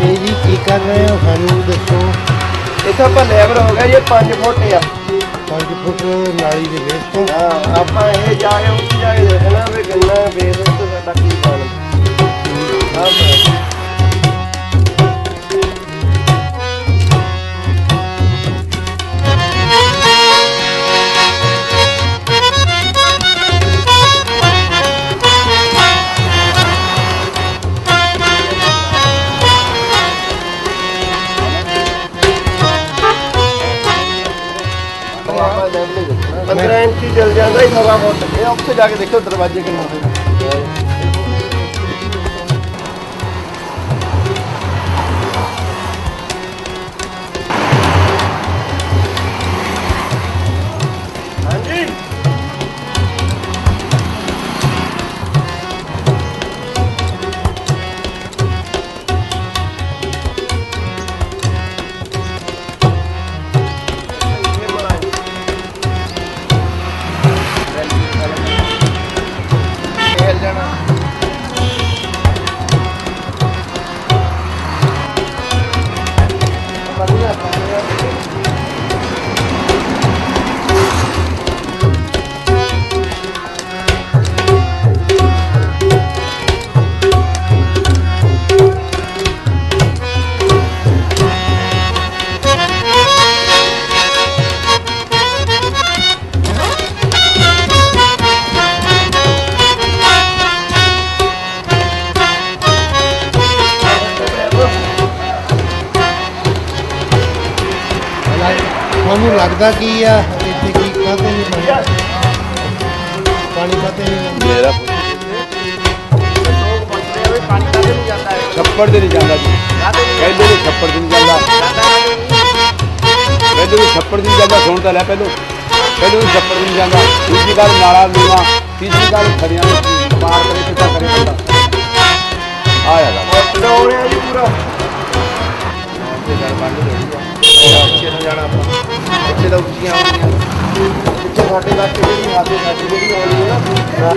ਤੇ ਜੀ ਕੀ ਕਰ ਰਹੇ ਹੋ ਸਾਨੂੰ ਦੱਸੋ। ਇੱਥੇ ਆਪਾਂ ਲੈਵਲ ਹੋ ਗਿਆ ਜੀ 5 ਫੁੱਟ ਆ 5 ਫੁੱਟ ਨਾਲੀ ਦੇ ਵੇਸ ਤੋਂ। ਹਾਂ ਆਪਾਂ ਇਹ ਜਾ ਕੇ ਉੱਥੇ ਜਾ ਕੇ ਦੇਖਣਾ ਵੀ ਗੰਨਾ ਬੇਸ ਤੋਂ ਸਾਡਾ ਕੀ ਪਾਣੀ ਹਾਂ पंद्रह इंची चल जाता ही सवा फुट उत्थे जाके देखो दरवाजे किन्ना हाँ जी ਤੁਹਾਨੂੰ ਲੱਗਦਾ ਕੀ ਆ ਇੱਥੇ ਕੀ ਕਾਹਤੇ ਨਹੀਂ ਪਾਣੀ ਕਾਹਤੇ ਨਹੀਂ ਮੇਰਾ ਛੱਪੜ ਦੇ ਨਹੀਂ ਜਾਂਦਾ ਜੀ ਕਹਿੰਦੇ ਨੇ ਛੱਪੜ ਦੇ ਨਹੀਂ ਜਾਂਦਾ ਕਹਿੰਦੇ ਨੇ ਛੱਪੜ ਦੇ ਨਹੀਂ ਜਾਂਦਾ ਸੁਣ ਤਾਂ ਲੈ ਪਹਿਲੋਂ ਛੱਪੜ ਦੇ ਨਹੀਂ ਜਾਂਦਾ ਦੂਜੀ ਗੱਲ ਨਾਲਾ ਨੀਵਾ ਤੀਜੀ ਗੱਲ ਖੜੀਆਂ ਪਾਰ ਕਰੇ ਕਿੱਦਾਂ ਕਰੇ ਬੰਦਾ ਆ ਜਾਂਦਾ ਹੋ ਰਿਹਾ ਜੀ ਪੂਰਾ ਪਿੱਛੇ ਨੂੰ ਜਾਣਾ ਆਪਾਂ ਪਿੱਛੇ ਤਾਂ ਉੱਚੀਆਂ ਆਉਂਦੀਆਂ ਪਿੱਛੇ ਸਾਡੇ ਇਲਾਕੇ ਜਿਹੜੀ ਸਾਡੇ ਜਿਹੜੀ ਆਉਂਦੀ ਹੈ ਨਾ